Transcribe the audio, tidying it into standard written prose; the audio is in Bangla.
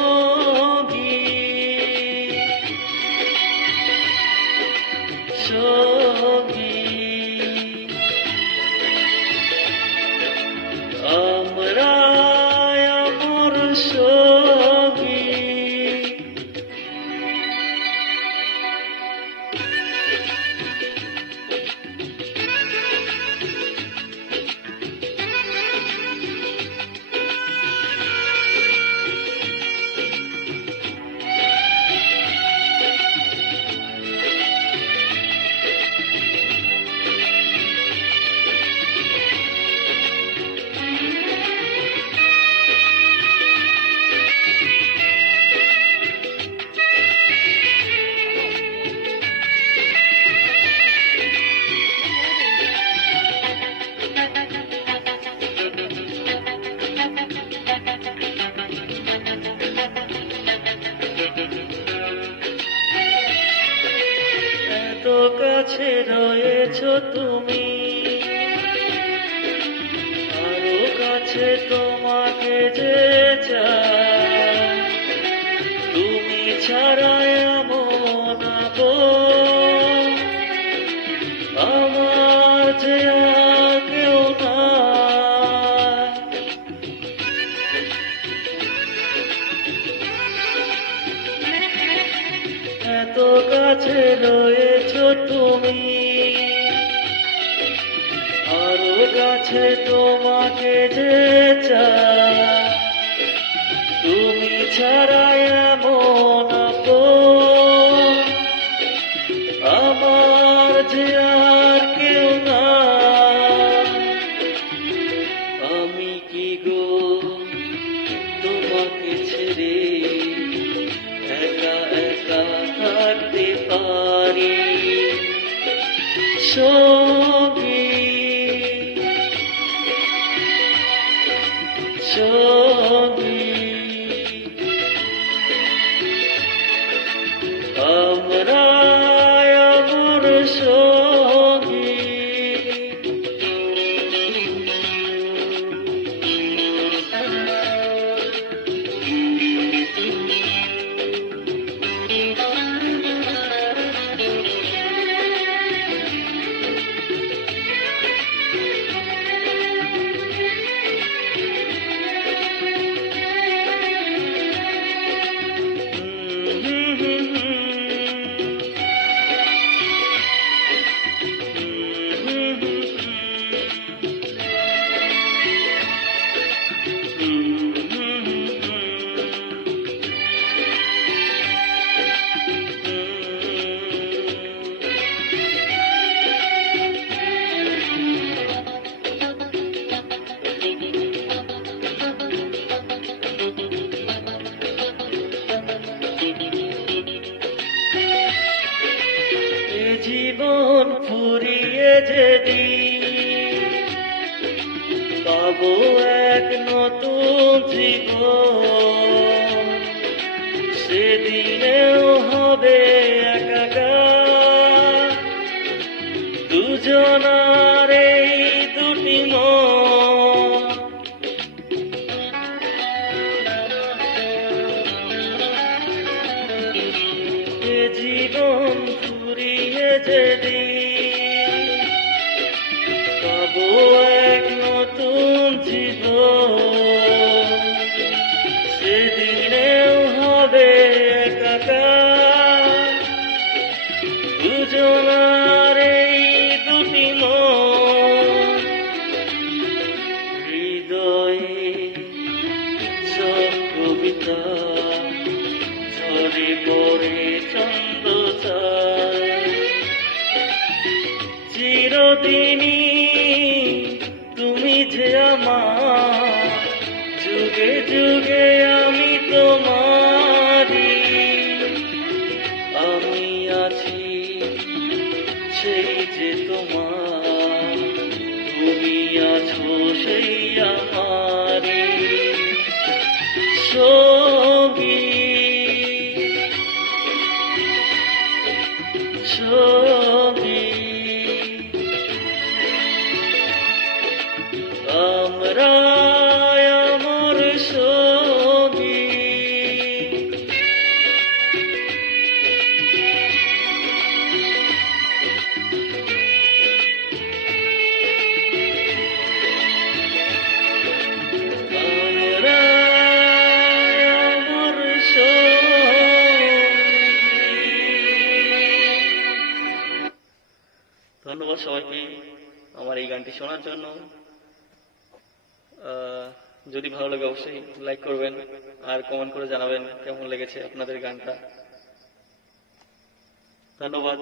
সঙ্গী সঙ্গী আমরা আমার সঙ্গী। এত কাছে রয়েছো তুমি, আরো কাছে তোমাকে যে চাই, তুমি ছাড়া এমন আপন আমার যে আর কেউ নাই। এত কাছে রয়েছো তুমি, আরো কাছে তোমাকে যে চাই, তুমি ছাড়া এমন আপন আমার যে আর কেউ নাই। আমি কি গো তোমাকে ছেড়ে একা একা থাকতে পারি? সঙ্গী সঙ্গী আমরা আমার সঙ্গী। জীবন ফুরিয়ে যেদিন পাবো এক নতুন জীবন, সেদিনেও হবে একাকার দুজনার এই দুটি মন। এ জীবন ফুরিয়ে যেদিন পাবো এক নতুন জীবন, সেদিনেও হবে একাকার দুজনার এই দুটি মন। হৃদয়ে সব কবিতা ঝরে পড়ে ছন্দ চায়, আমার এই গানটি শোনার জন্য। যদি ভালো লাগে অবশ্যই লাইক করবেন আর কমেন্ট করে জানাবেন কেমন লেগেছে আপনাদের গানটা। ধন্যবাদ।